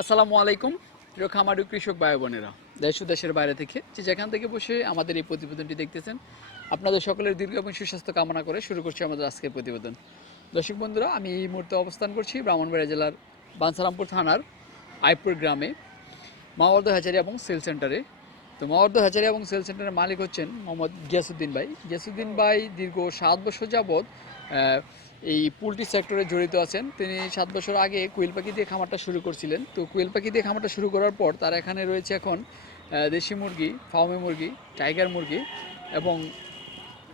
আসসালামু আলাইকুম প্রিয় খামারু কৃষক ভাই বোনেরা। দেশ ও দেশের বাইরে থেকে যে যেখান থেকে বসে আমাদের এই প্রতিবেদনটি দেখতেছেন আপনাদের সকলের দীর্ঘ এবং সুস্বাস্থ্য কামনা করে শুরু করছি আমাদের আজকের প্রতিবেদন। দর্শক বন্ধুরা আমি এই মুহূর্তে অবস্থান করছি ব্রাহ্মণবাড়িয়া জেলার বাঞ্ছারামপুর থানার আইপুর গ্রামে মাওয়ার্দ হাজারি এবং সেল সেন্টারে। তো মাওয়ার্দ হাজারি এবং সেল সেন্টারের মালিক হচ্ছেন মোহাম্মদ গিয়াসুদ্দিন ভাই। গিয়াসুদ্দিন ভাই দীর্ঘ সাত বছর আহ, এই পোলট্রি সেক্টরে জড়িত আছেন। তিনি সাত বছর আগে কুইল পাখি দিয়ে খামারটা শুরু করছিলেন। তো কুইল পাখি দিয়ে খামারটা শুরু করার পর তার এখানে রয়েছে এখন দেশি মুরগি ফার্মে মুরগি, টাইগার মুরগি এবং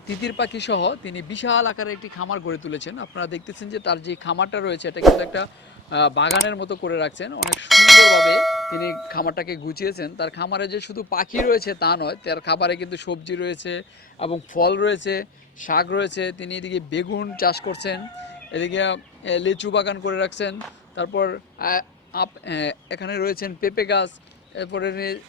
তিতির পাখি সহ তিনি বিশাল আকারের একটি খামার গড়ে তুলেছেন। আপনারা দেখতেছেন যে তার যে খামারটা রয়েছে, এটা কিন্তু একটা বাগানের মতো করে রাখছেন। অনেক সুন্দরভাবে তিনি খামারটাকে গুছিয়েছেন। তার খামারে যে শুধু পাখি রয়েছে তা নয়, তার খাবারে কিন্তু সবজি রয়েছে এবং ফল রয়েছে, শাক রয়েছে। তিনি এদিকে বেগুন চাষ করছেন, এদিকে লিচু বাগান করে রাখছেন। তারপর আপ- এখানে রয়েছেন পেঁপে গাছ, এরপরে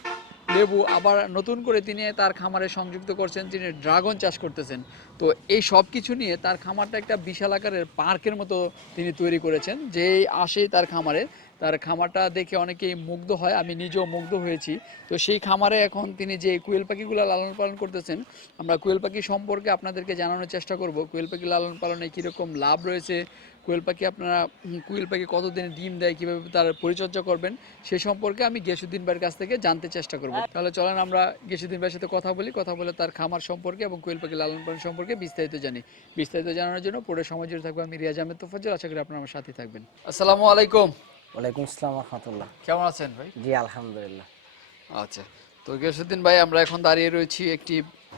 লেবু আবার নতুন করে তিনি তার খামারে সংযুক্ত করছেন, তিনি ড্রাগন চাষ করতেছেন। তো এই সব কিছু নিয়ে তার খামারটা একটা বিশাল আকারের পার্কের মতো তিনি তৈরি করেছেন, যেই আসে তার খামারে। তার খামারটা দেখে অনেকেই মুগ্ধ হয়, আমি নিজেও মুগ্ধ হয়েছি। তো সেই খামারে এখন তিনি যে কুয়েল পাখিগুলো লালন পালন করতেছেন, আমরা কুয়েল পাখি সম্পর্কে আপনাদেরকে জানানোর চেষ্টা করব। কুয়েল পাখি লালন পালনে কীরকম লাভ রয়েছে? কুয়েল পাখি আপনারা কুয়েল পাখি কতদিনে ডিম দেয়, কীভাবে তার পরিচর্যা করবেন, সে সম্পর্কে আমি গেসুদ্দিন ভাইয়ের কাছ থেকে জানতে চেষ্টা করব। তাহলে চলেন আমরা গেসুদ্দিন ভাইয়ের সাথে কথা বলি, কথা বলে তার খামার সম্পর্কে এবং কোয়েল পাখি লালন পালন সম্পর্কে বিস্তারিত জানি। বিস্তারিত জানানোর জন্য পুরো সময় জুড়ে থাকব আমি রিয়াজ আহমেদ তোফাজ্জল, আশা করি আপনারা আমার সাথে থাকবেন। আসসালামু আলাইকুম। ওয়ালাইকুম আসসালাম রহমতুল্লাহ। কেমন আছেন ভাই? জি আলহামদুলিল্লাহ। আচ্ছা তো গেসুদ্দিন ভাই আমরা এখন দাঁড়িয়ে রয়েছি একটি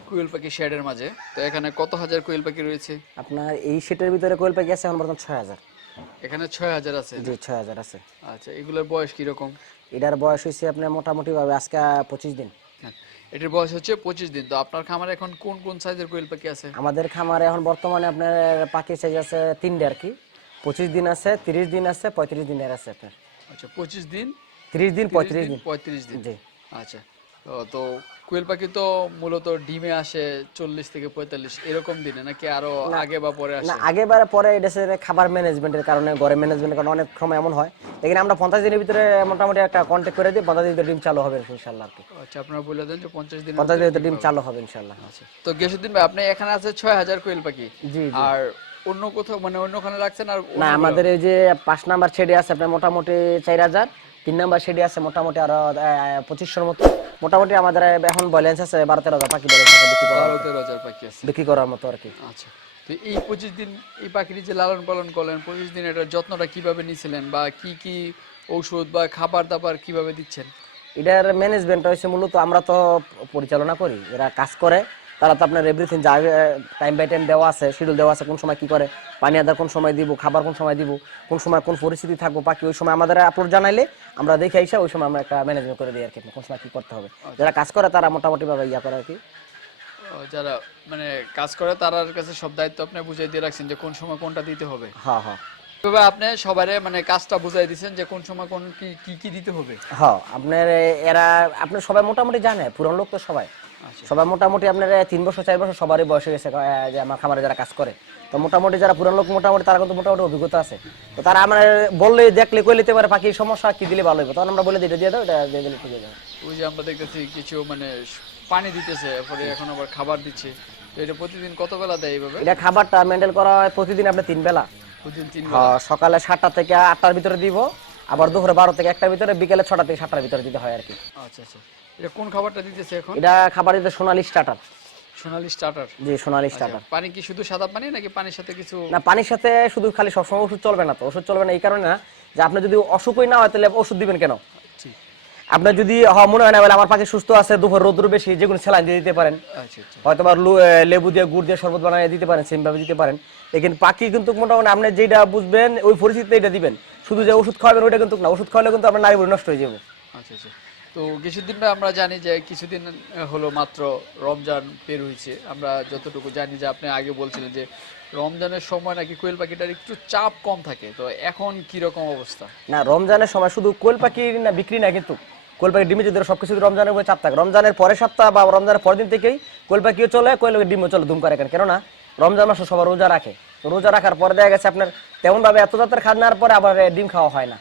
কোয়েল পাখি শেডের মাঝে। তো এখানে কত হাজার কোয়েল পাখি রয়েছে? আপনার এই সেটের ভিতরে কোয়েল পাখি আছে এখন বর্তমান ছয় হাজার। এখানে ছয় হাজার আছে? জি ছয় হাজার আছে। আচ্ছা এগুলোর বয়স কীরকম? এটার বয়স হয়েছে আপনার মোটামুটি ভাবে আজকে পঁচিশ দিন। হ্যাঁ এটার বয়স হচ্ছে পঁচিশ দিন। তো আপনার খামারে এখন কোন কোন সাইজের কোয়েল পাখি আছে? আমাদের খামারে এখন বর্তমানে আপনার পাখি সাইজ আছে তিনটে আর কি। পঁচিশ দিন আছে তিরিশ দিন আছে পঁয়ত্রিশ দিনের আছে আপনার। আচ্ছা পঁচিশ দিন? তিরিশ দিন পঁয়ত্রিশ দিন পঁয়ত্রিশ দিন। জি। আচ্ছা তো কোয়েল পাখি তো মূলত ডিমে আসে চল্লিশ থেকে পঁয়তাল্লিশ এরকম দিনে নাকি আরও আগে বা পরে না আগে বারে পরে এটা খাবার ম্যানেজমেন্টের কারণে ঘরে ম্যানেজমেন্টের কারণে অনেক সময় এমন হয়। এখানে আমরা পঞ্চাশ দিনের ভিতরে মোটামুটি একটা কন্ট্যাক্ট করে দিই পঞ্চাশ দিনের ডিম চালু হবে ইনশাল্লাহ আর কি। আচ্ছা আপনারা বলে দেন যে পঞ্চাশ দিন পঞ্চাশ দিনের ডিম চালু হবে ইনশাল্লাহ আচ্ছা তো গেসুদ্দিন ভাই আপনি এখানে আছে ছয় হাজার কোয়েল পাখি। জি। আর অন্য কোথাও মানে অন্যখানে রাখছেন আর না আমাদের এই যে পাঁচ নাম্বার শেডে আছে আপনার মোটামুটি চার হাজার। তিন নাম্বার শেডে আছে মোটামুটি আরও পঁচিশশোর মতো। মোটামুটি আমাদের এখন ব্যালেন্স আছে বারো তেরো হাজার পাখি ব্যালেন্স আছে বিক্রি করার বারো তেরো হাজার পাখি আছে। বিক্রি করার মতো আর কি। আচ্ছা। তো এই পঁচিশ দিন এই পাখিটি যে লালন পালন করলেন পঁচিশ দিন এটার যত্নটা কীভাবে নিছিলেন বা কি কি ঔষধ বা খাবার দাবার কীভাবে দিচ্ছেন? এটার ম্যানেজমেন্ট হয়েছে মূলত আমরা তো পরিচালনা করি এরা কাজ করে। তারা তো আপনার এভরিথিং যা টাইম বাই টাইম দেওয়া আছে শিডিউল দেওয়া আছে কোন সময় কি করে পানি আদার কোন সময় দিব খাবার কোন সময় দিব কোন সময় কোন পরিস্থিতি থাকব বাকি ওই সময় আমাদের আপলোড জানাইলে আমরা দেখে আইসা ওই সময় আমরা একটা ম্যানেজমেন্ট করে দিই আর কি কোন সময় কি করতে হবে। যারা কাজ করে তারা মোটামুটি ভাবে ইয়া করে আর কি। যারা মানে কাজ করে তার কাছে সব দায়িত্ব আপনি বুঝাই দিয়ে রাখছেন যে কোন সময় কোনটা দিতে হবে। হ্যাঁ হ্যাঁ এভাবে আপনি সবারে মানে কাজটা বুঝাই দিচ্ছেন যে কোন সময় কোন কি কি কি দিতে হবে। হ্যাঁ আপনার এরা আপনি সবাই মোটামুটি জানে পুরান লোক তো সবাই। আচ্ছা। সবাই মোটামুটি আপনার তিন বছর চার বছর সবারই বয়স হয়ে গেছে যে আমার খামারে যারা কাজ করে। তো মোটামুটি যারা পুরান লোক মোটামুটি তারা কিন্তু মোটামুটি অভিজ্ঞতা আছে। তো তারা আমার বললে দেখলে কই নিতে পারে পাখি সমস্যা কি দিলে ভালো হবে তখন আমরা বলে দিই এটা দিয়ে দাও এটা দিয়ে দিলে ঠিক হয়ে যাবে। ওই যে আমরা দেখতেছি কিছু মানে পানি দিতেছে এরপরে এখন আবার খাবার দিচ্ছে। তো এটা প্রতিদিন কত বেলা দেয় এইভাবে? এটা খাবারটা মেনটেন করা হয় প্রতিদিন আপনি তিন বেলা। প্রতিদিন তিন হ্যাঁ, সকালে সাতটা থেকে আটটার ভিতরে দিব আবার দুপুরে বারো থেকে একটার ভিতরে বিকেলে ছটা থেকে সাতটার ভিতরে দিতে হয় আর কি। আচ্ছা আচ্ছা। এটা কোন খাবারটা দিতেছে এখন? এটা খাবার দিতে সোনালি স্টার্টার। সোনালি স্টার্টার। জি সোনালি স্টার্টার। পানি কি শুধু সাদা পানি নাকি পানির সাথে কিছু না পানির সাথে শুধু খালি সবসময় ওষুধ চলবে না তো। ওষুধ চলবে না এই কারণে না যে আপনি যদি অসুখই না হয় তাহলে ওষুধ দিবেন কেন? আপনার যদি মনে হয় না বলে আমার পাখি সুস্থ আছে দুপুর রোদ্র বেশি যেগুলো সেলাইন দিয়ে দিতে পারেন। আচ্ছা আচ্ছা। হয়তো বা লেবু দিয়ে গুড় দিয়ে শরবত বানিয়ে দিতে পারেন সেমভাবে দিতে পারেন। লেকিন পাখি কিন্তু মোটামুটি আপনি যেটা বুঝবেন ওই পরিস্থিতিতে এটা দিবেন। শুধু যে ওষুধ খাওয়াবেন ওইটা কিন্তু না ওষুধ খাওয়ালে কিন্তু আপনার নারী নষ্ট হয়ে যাবে। আচ্ছা আচ্ছা। তো কিছুদিন আমরা জানি যে কিছুদিন হলো মাত্র রমজান বের হয়েছে। আমরা যতটুকু জানি যে আপনি আগে বলছিলেন যে রমজানের সময় নাকি কোয়েল পাখিটার একটু চাপ কম থাকে। তো এখন কি রকম অবস্থা? না, রমজানের সময় শুধু কোয়েল পাখি না, বিক্রি না কিন্তু। কোয়েল পাখি ডিমে যদি সবকিছু রমজানের উপরে চাপ থাকে। রমজানের পরের সপ্তাহ বা রমজানের পরের দিন থেকেই কোয়েল পাখিও চলে, কোয়েল পাখির ডিমও চলে ধুম করে কেন? কেননা রমজান মাসে সবার রোজা রাখে। রোজা রাখার পরে দেখা গেছে আপনার তেমনভাবে এত জাতের খাদ নেওয়ার পরে আবার ডিম খাওয়া হয় না।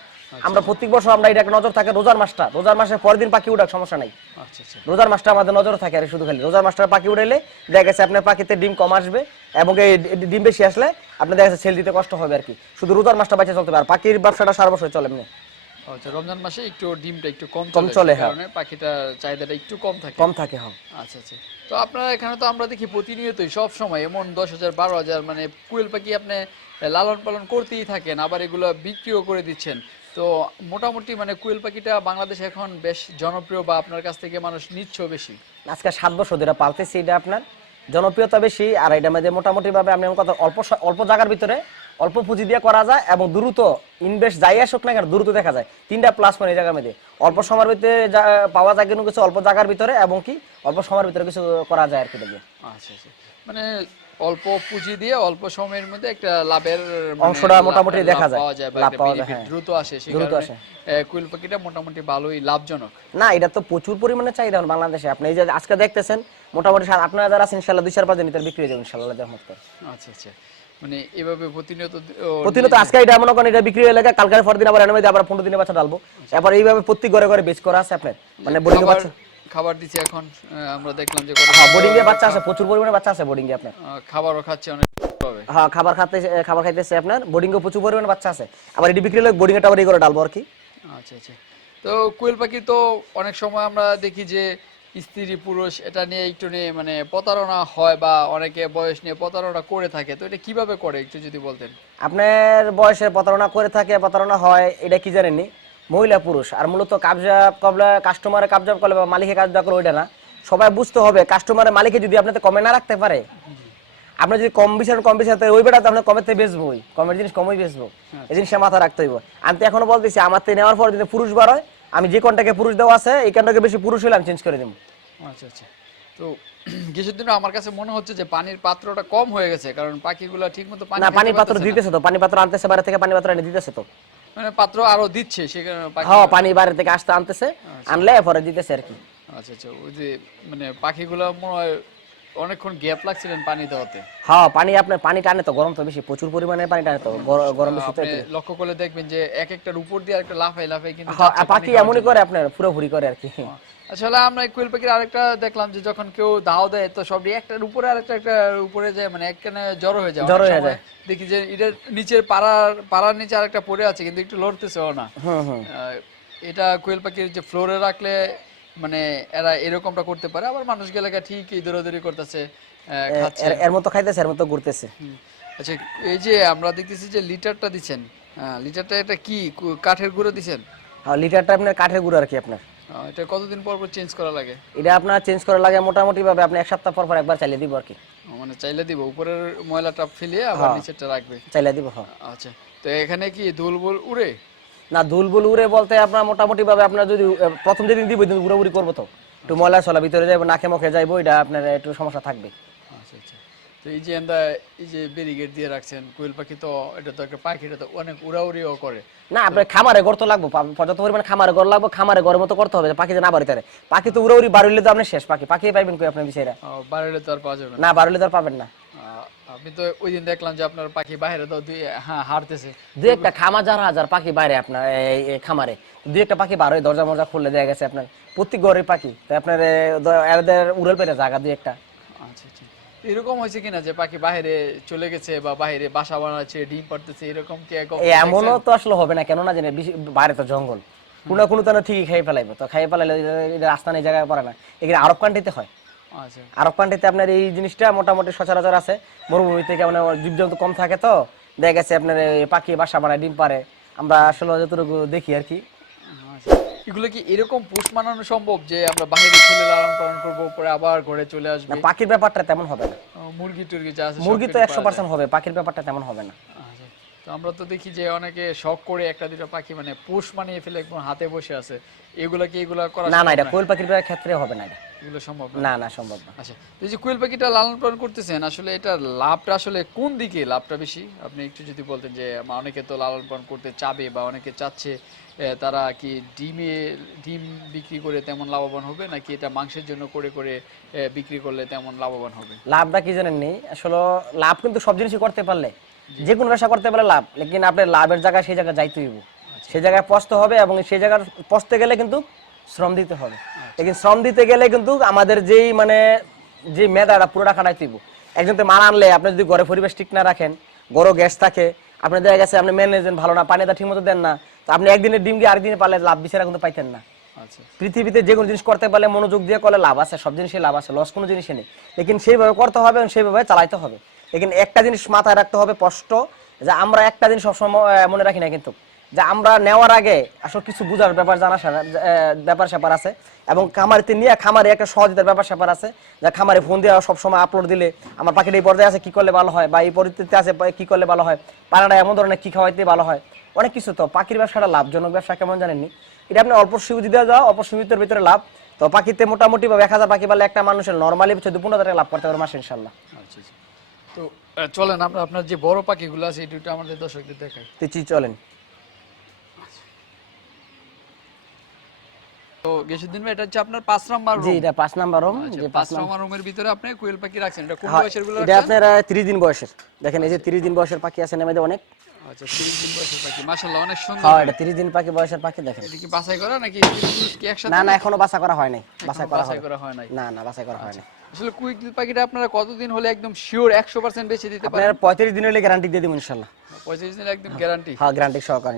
আমরা প্রত্যেক বছর আমরা এটা নজর থাকে রোজার মাসটা। রোজার মাসের পরের দিন পাখি উঠাক সমস্যা নাই। আচ্ছা আচ্ছা। রোজার মাসটা আমাদের নজরে থাকে আর শুধু খালি। রোজার মাসটা পাখি উঠাইলে দেখা গেছে আপনার পাখিতে ডিম কম আসবে এবং এই ডিম বেশি আসলে আপনার দেখা যাচ্ছে সেল দিতে কষ্ট হবে আর কি। শুধু রোজার মাসটা বাঁচে চলতে পারে। আর পাখির ব্যবসাটা সারা বছর চলে এমনি। আচ্ছা রমজান মাসে একটু ডিমটা একটু কম কম চলে হ্যাঁ। কারণে পাখিটা চাহিদাটা একটু কম থাকে। কম থাকে হ্যাঁ। আচ্ছা আচ্ছা। তো আপনারা এখানে তো আমরা দেখি প্রতিনিয়তই সব সময় এমন দশ হাজার বারো হাজার মানে কুয়েল পাখি আপনি লালন পালন করতেই থাকেন আবার এগুলো বিক্রিও করে দিচ্ছেন। তো মোটামুটি মানে কুয়েল পাখিটা বাংলাদেশে এখন বেশ জনপ্রিয় বা আপনার কাছ থেকে মানুষ নিচ্ছ বেশি? আজকে সাত বছর ধরে পালতেছি এটা আপনার। জনপ্রিয়তা বেশি আর এটা মধ্যে মোটামুটি ভাবে আমি কথা অল্প অল্প জায়গার ভিতরে অল্প পুঁজি দিয়ে করা যায় এবং দ্রুত ইনভেস্ট যাই আসুক না কেন দ্রুত দেখা যায়। তিনটা প্লাস পয়েন্ট এই জায়গার মধ্যে। অল্প সময়ের ভিতরে পাওয়া যায় কিন্তু কিছু অল্প জায়গার ভিতরে এবং কি অল্প সময়ের ভিতরে কিছু করা যায় আর কি দেখবে আচ্ছা আচ্ছা। মানে অল্প পুঁজি দিয়ে অল্প সময়ের মধ্যে একটা লাভের মানে অংশটা মোটামুটি দেখা যায়। পাওয়া যায় লাভ পাওয়া যায়, হ্যাঁ। দ্রুত আসে দ্রুত আসে। এ, কুয়েল পাখিটা মোটামুটি ভালোই লাভজনক। না এটা তো প্রচুর পরিমাণে চাহিদা বাংলাদেশে। আপনি এই যে আজকে দেখতেছেন মোটামুটি সাত আট নয় হাজার আছে ইনশাল্লাহ দুই চার পাঁচ দিন ভিতরে বিক্রি হয়ে যাবে ইনশাল্লাহ রহমত। করে আচ্ছা আচ্ছা। মানে এভাবে প্রতিনিয়ত প্রতিনিয়ত আজকে এটা মনে করেন এটা বিক্রি হয়ে লাগে কালকের পর দিন আবার এনে মধ্যে আবার পনেরো দিনে বাচ্চা ডালবো এবার এইভাবে প্রত্যেক ঘরে ঘরে বেচ করা আছে আপনার? মানে বোর্ডিং খাবার দিচ্ছে এখন আমরা দেখলাম যে হ্যাঁ বোর্ডিং এ বাচ্চা আছে প্রচুর পরিমাণে বাচ্চা আছে বোর্ডিং এ আপনার। খাবারও খাচ্ছে অনেক হ্যাঁ খাবার খাতে খাবার খাইতেছে আপনার বোর্ডিং এ প্রচুর পরিমাণে বাচ্চা আছে। আবার এটি বিক্রি হলে বোর্ডিং এটা আবার করে ডালবো আর কি। আচ্ছা আচ্ছা। তো কোয়েল পাখি তো অনেক সময় আমরা দেখি যে স্ত্রী পুরুষ এটা নিয়ে একটু নিয়ে মানে প্রতারণা হয় বা অনেকে বয়স নিয়ে প্রতারণা করে থাকে। তো এটা কীভাবে করে একটু যদি বলতেন? আপনার বয়সে প্রতারণা করে থাকে প্রতারণা হয় এটা কি জানেননি? মহিলা পুরুষ। আর মূলত কাবজা করলে কাস্টমারে কাবজা করলে বা মালিকে কাবজা করলে ওইটা না। সবাই বুঝতে হবে কাস্টমারের মালিকে যদি আপনাদের কমে না রাখতে পারে আপনি যদি কম বিচারেন কম বিচার ওই বেটা তো আপনার কমের থেকে বেচবোই কমের জিনিস কমই বেচবো। এই জিনিসটা মাথা রাখতে হইব। আমি তো এখনও বলতেছি আমার থেকে নেওয়ার পর যদি পুরুষ বার হয় আমি যে কন্টাকে পুরুষ দেওয়া আছে এই কন্টাকে বেশি পুরুষ হলে আমি চেঞ্জ করে দেবো। আচ্ছা আচ্ছা। তো কিছুদিন আমার কাছে মনে হচ্ছে যে পানির পাত্রটা কম হয়ে গেছে কারণ পাখিগুলো ঠিক মতো পানি না পাত্র দিতেছে তো পানি পাত্র আনতেছে বাইরে থেকে পানি পাত্র এনে দিতেছে তো। মানে পাত্র আরও দিচ্ছে সেখানে হ্যাঁ পানি বাইরে থেকে আসতে আনতেছে আনলে পরে দিতেছে আর কি। আচ্ছা আচ্ছা ওই যে মানে পাখিগুলো মনে হয় অনেকক্ষণ গ্যাপ লাগছিলেন পানি দেওয়াতে। হ্যাঁ পানি আপনার পানি টানে তো গরম তো বেশি প্রচুর পরিমাণে পানি টানে তো গরম বেশি তো লক্ষ্য করলে দেখবেন যে এক একটার উপর দিয়ে আরেকটা লাফাই লাফাই কিন্তু হ্যাঁ পাখি এমনই করে আপনার পুরোপুরি করে আর কি। আসলে আমরা এই কোয়েল পাখির আরেকটা দেখলাম যে যখন কেউ দাও দেয় তো সব একটার উপরে আরেকটা একটা উপরে যায় মানে একখানে জড়ো হয়ে যায় জড়ো হয়ে সময়। দেখি যে এটার নিচের পাড়ার পাড়ার নিচে আরেকটা পড়ে আছে কিন্তু একটু লড়তেছেও না। এটা কোয়েল পাখির যে ফ্লোরে রাখলে মানে এরা এরকমটা করতে পারে আবার মানুষ গেলে ঠিকই দৌড়াদৌড়ি করতেছে এর- মতো খাইতেছে এর মতো ঘুরতেছে। আচ্ছা এই যে আমরা দেখতেছি যে লিটারটা দিচ্ছেন হ্যাঁ, লিটারটা এটা কি কাঠের গুঁড়ো দিচ্ছেন? লিটারটা আপনার কাঠের গুঁড়ো আর কি আপনার। এটা কতদিন পর পর চেঞ্জ করা লাগে? এটা আপনার চেঞ্জ করা লাগে মোটামুটি ভাবে আপনি এক সপ্তাহ পর পর একবার চালিয়ে দিব আর কি। মানে চাইলে দিব উপরের ময়লাটা ফেলিয়ে আবার হ্যাঁ। নিচেরটা রাখবে। চালিয়ে দিব হ্যাঁ। আচ্ছা তো এখানে কি দুলবুল উড়ে? না দুলবুল উড়ে বলতে আপনার মোটামুটি ভাবে আপনার যদি প্রথম যেদিন দিব উড়াউড়ি করব তো। একটু ময়লা চলা ভিতরে যাইবো নাকে মুখে যাইবো এটা আপনার একটু সমস্যা থাকবে। আচ্ছা আচ্ছা। তো এই যে এই যে ব্যারিকেড দিয়ে রাখছেন কোয়েল পাখি তো এটা তো একটা পাখি এটা তো অনেক উড়াউড়িও করে। না আপনার খামারে ঘর তো লাগবো পর্যাপ্ত পরিমাণে খামারে ঘর লাগবো খামারে ঘরের মতো করতে হবে পাখি যে না বাড়িতে পাখি তো উড়াউড়ি বাড়িলে তো আপনি শেষ পাখি পাখি পাইবেন কই আপনার বিষয়টা? বাইরে তো আর পাওয়া যাবে না। বাড়িলে তো আর পাবেন না। আপনি তো ওই দিন দেখলাম যে আপনার পাখি বাইরে তো দুই হ্যাঁ হারতেছে। দুই একটা খামা হাজার হাজার পাখি বাইরে আপনার এই- খামারে দুই একটা পাখি বার হয়ে দরজা মরজা খুললে দেয়া গেছে আপনার। প্রত্যেক ঘরের পাখি তো আপনার এদের উড়েল পেটে জায়গা দুই একটা। আচ্ছা আচ্ছা। এরকম হয়েছে কিনা যে পাখি বাইরে চলে গেছে বা বাইরে বাসা বানাচ্ছে ডিম পারতেছে এরকম কি এমনও তো আসলে হবে না কেননা জানি বাইরে তো জঙ্গল। কোনো কোনো তো ঠিকই খাই ফেলাইবো। তো খাই ফেলাইলে রাস্তা নেই জায়গায় পড়ে না। এখানে আরব কান্ট্রিতে হয়। আরব কান্ট্রিতে আপনার এই জিনিসটা মোটামুটি সচরাচর আছে। মরুভূমি থেকে মানে জীবজন্তু কম থাকে তো। দেখা গেছে আপনার এই পাখি বাসা বানায় ডিম পারে আমরা আসলে যতটুকু দেখি আর কি। আচ্ছা। এগুলো কি এরকম পোষ মানানো সম্ভব যে আমরা বাইরে ছেলে লালন পালন করব পরে আবার ঘরে চলে আসবে? পাখির ব্যাপারটা তেমন হবে না। মুরগি টুরগি যা আছে মুরগি তো একশো পার্সেন্ট হবে পাখির ব্যাপারটা তেমন হবে না। আচ্ছা। তো আমরা তো দেখি যে অনেকে শখ করে একটা দুটো পাখি মানে পোষ মানিয়ে ফেলে একদম হাতে বসে আছে। এগুলা কি এগুলা করা না না এটা কোয়েল পাখির ক্ষেত্রে হবে না এটা। এগুলো সম্ভব না? না সম্ভব না। আচ্ছা এই যে কোয়েল পাখিটা লালন পালন করতেছেন আসলে এটা লাভটা আসলে কোন দিকে লাভটা বেশি? আপনি একটু যদি বলতেন যে অনেকে তো লালন পালন করতে চাবে বা অনেকে চাচ্ছে তারা কি ডিমে ডিম বিক্রি করে তেমন লাভবান হবে নাকি এটা মাংসের জন্য করে করে বিক্রি করলে তেমন লাভবান হবে? লাভটা কি জানেন নেই আসলে লাভ কিন্তু সব জিনিসই করতে পারলে। যে কোনো ব্যবসা করতে পারলে লাভ লেকিন আপনার লাভের জায়গায় সেই জায়গায় যাইতে হইব। সেই জায়গায় পচতে হবে এবং সেই জায়গায় পচতে গেলে কিন্তু শ্রম দিতে হবে। লেকিন শ্রম দিতে গেলে কিন্তু আমাদের যেই মানে যে মেধাটা পুরোটা খাটাই দিব। একজন তো মাল আনলে আপনি যদি ঘরে পরিবেশ ঠিক না রাখেন গরো গ্যাস থাকে আপনি দেখা গেছে আপনি ম্যানেজমেন্ট ভালো না পানিটা ঠিক মতো দেন না তো আপনি একদিনের ডিম দিয়ে আরেকদিনে পারলে লাভ বিচারা কিন্তু পাইতেন না। আচ্ছা পৃথিবীতে যে কোনো জিনিস করতে পারলে মনোযোগ দিয়ে করলে লাভ আছে সব জিনিসে লাভ আছে লস কোনো জিনিসে নেই। লেকিন সেইভাবে করতে হবে এবং সেইভাবে চালাইতে হবে। লেকিন একটা জিনিস মাথায় রাখতে হবে স্পষ্ট যে আমরা একটা জিনিস সবসময় মনে রাখি না কিন্তু। যে আমরা নেওয়ার আগে আসলে কিছু বুঝার ব্যাপার জানা ব্যাপার স্যাপার আছে। এবং খামারিতে নিয়ে খামারে একটা সহযোগিতার ব্যাপার স্যাপার আছে। যা খামারে ফোন দিয়ে সবসময় আপলোড দিলে আমার পাখির এই পর্যায়ে আছে কি করলে ভালো হয়? বা এই পরিস্থিতিতে আছে কি করলে ভালো হয়? পানাটা এমন ধরনের কি খাওয়াইতে ভালো হয়? অনেক কিছু তো। পাখির ব্যবসাটা লাভজনক ব্যবসা কেমন জানেননি? এটা আপনি অল্প সুবিধা দেওয়া যাও অল্প সুবিধার ভিতরে লাভ। তো পাখিতে মোটামুটি বা এক হাজার পাখি পারলে একটা মানুষের নর্মালি চোদ্দ পনেরো টাকা লাভ করতে পারে মাসে ইনশাল্লাহ আচ্ছা আচ্ছা। তো চলেন আমরা আপনার যে বড় পাখিগুলো আছে এই দুটো আমাদের দর্শকদের দেখাই। চলেন। তো গেসুদ্দিন ভাই এটা হচ্ছে আপনার পাঁচ নাম্বার জি এটা পাঁচ নাম্বার রুম আচ্ছা যে পাঁচ নাম্বার রুমের ভিতরে আপনি কোয়েল পাখি রাখছেন। এটা কোন হ্যাঁ, বয়সেরগুলো এটা রাখছেন? আপনার তিরিশ দিন বয়সের। দেখেন এই যে তিরিশ দিন বয়সের পাখি আছে অনেক। আচ্ছা 30 দিন বয়সের পাখি। মাশাআল্লাহ অনেক সুন্দর। হ্যাঁ এটা তিরিশ দিন পাখি বয়সের পাখি দেখেন। এটা কি বাছাই করা নাকি কি একসাথে? না না এখনও বাসা করা হয় নাই। বাসা করা বাছাই করা হয় নাই। না না বাসা করা হয় নাই। আসলে কুইক পাখিটা আপনারা কতদিন হলে একদম শিওর বেঁচে দিতে পারেন? আপনার পঁয়ত্রিশ দিন হলে গ্যারান্টি দিয়ে দিব ইনশাল্লাহ পঁয়ত্রিশ দিন একদম গ্যারান্টি হ্যাঁ গ্যারান্টি সহকার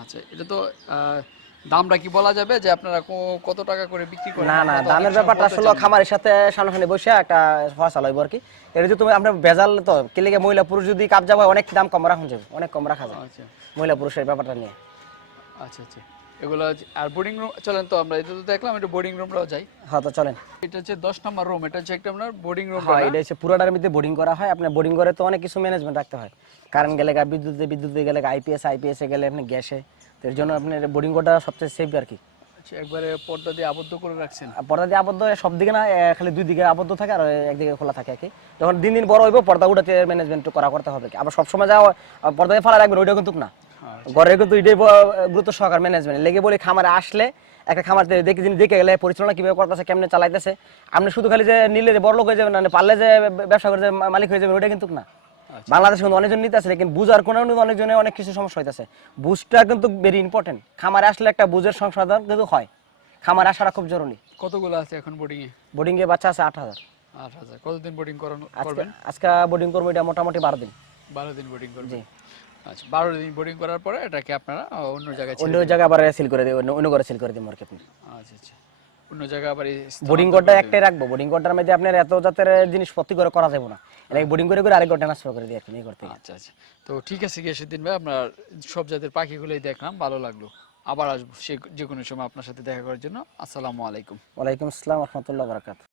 আচ্ছা এটা তো দামটা কি বলা যাবে যে আপনারা কত টাকা করে বিক্রি করেন? না না দামের ব্যাপারটা আসলে খামারের সাথে সামনাসামনি বসে একটা ফসল হইব আর কি। এটা যদি তুমি আপনার ভেজাল তো কেলেগে মহিলা পুরুষ যদি কাবজা হয় অনেক দাম কম রাখা যাবে অনেক কম রাখা যায়। আচ্ছা। মহিলা পুরুষের ব্যাপারটা নিয়ে। আচ্ছা আচ্ছা। এগুলো আর বোর্ডিং রুম চলেন তো আমরা এটা তো দেখলাম এটা বোর্ডিং রুমটাও যাই। হ্যাঁ তো চলেন। এটা হচ্ছে দশ নম্বর রুম এটা হচ্ছে একটা আপনার বোর্ডিং রুম হ্যাঁ এটা হচ্ছে পুরোটার মধ্যে বোর্ডিং করা হয়। আপনার বোর্ডিং করে তো অনেক কিছু ম্যানেজমেন্ট রাখতে হয়। কারেন্ট গেলে গা বিদ্যুতে বিদ্যুতে গেলে আইপিএস আইপিএস এ গেলে আপনি গ্যাসে। এর জন্য আপনার বোর্ডিং করাটা সবচেয়ে সেফ আর কি। আচ্ছা একবারে পর্দা দিয়ে আবদ্ধ করে রাখছেন। আর পর্দা দিয়ে আবদ্ধ সব দিকে না খালি দুই দিকে আবদ্ধ থাকে আর একদিকে খোলা থাকে আর কি। যখন দিন দিন বড় হইব পর্দা উঠাতে ম্যানেজমেন্ট করা করতে হবে কি। আবার সবসময় যাওয়া পর্দা দিয়ে ফালা রাখবেন ওইটা কিন্তু না। ঘরে কিন্তু এটাই গুরুত্ব সহকার ম্যানেজমেন্ট লেগে বলি খামারে আসলে একটা খামার দেখে যিনি দেখে গেলে পরিচালনা কীভাবে করতেছে কেমনে চালাইতেছে। আপনি শুধু খালি যে নিলে যে বড় লোক হয়ে যাবেন না পারলে যে ব্যবসা করে যে মালিক হয়ে যাবে ওইটা কিন্তু না। বাংলাদেশে কিন্তু অনেকজন নিতে আছে কিন্তু বুঝার কোনো অনেকজনে অনেক কিছু সমস্যা হইতেছে। বুঝটা কিন্তু ভেরি ইম্পর্টেন্ট খামারে আসলে একটা বুঝের সংশোধন কিন্তু হয়। খামারে আসাটা খুব জরুরি। কতগুলো আছে এখন বোর্ডিং এ বোর্ডিং এ বাচ্চা আছে আট হাজার। আট হাজার। কতদিন বোর্ডিং করবেন? আজকে বোর্ডিং করব এটা মোটামুটি বারো দিন। বারো দিন বোর্ডিং করবেন। আচ্ছা বারো দিন বোর্ডিং করার পরে এটাকে আপনারা অন্য জায়গায় অন্য জায়গায় আবার সিল করে দিই অন্য- অন্য করে সিল করে দিই মার্কেট আচ্ছা আচ্ছা। অন্য জায়গায় আবার বোর্ডিং কোডটা একটাই রাখব। বোর্ডিং কোডটার মধ্যে আপনার এত জাতের জিনিস প্রতি করে করা যাবে না। এটা বোর্ডিং করে করে আরেক কোড ট্রান্সফার করে দিই আপনি এই করতে। আচ্ছা আচ্ছা। তো ঠিক আছে গিয়ে ভাই আপনার সব জাতের পাখিগুলোই দেখলাম ভালো লাগল। আবার আসব সে যে কোনো সময় আপনার সাথে দেখা করার জন্য। আসসালামু আলাইকুম। ওয়ালাইকুম আসসালাম রহমতুল্লাহ বারাকাত।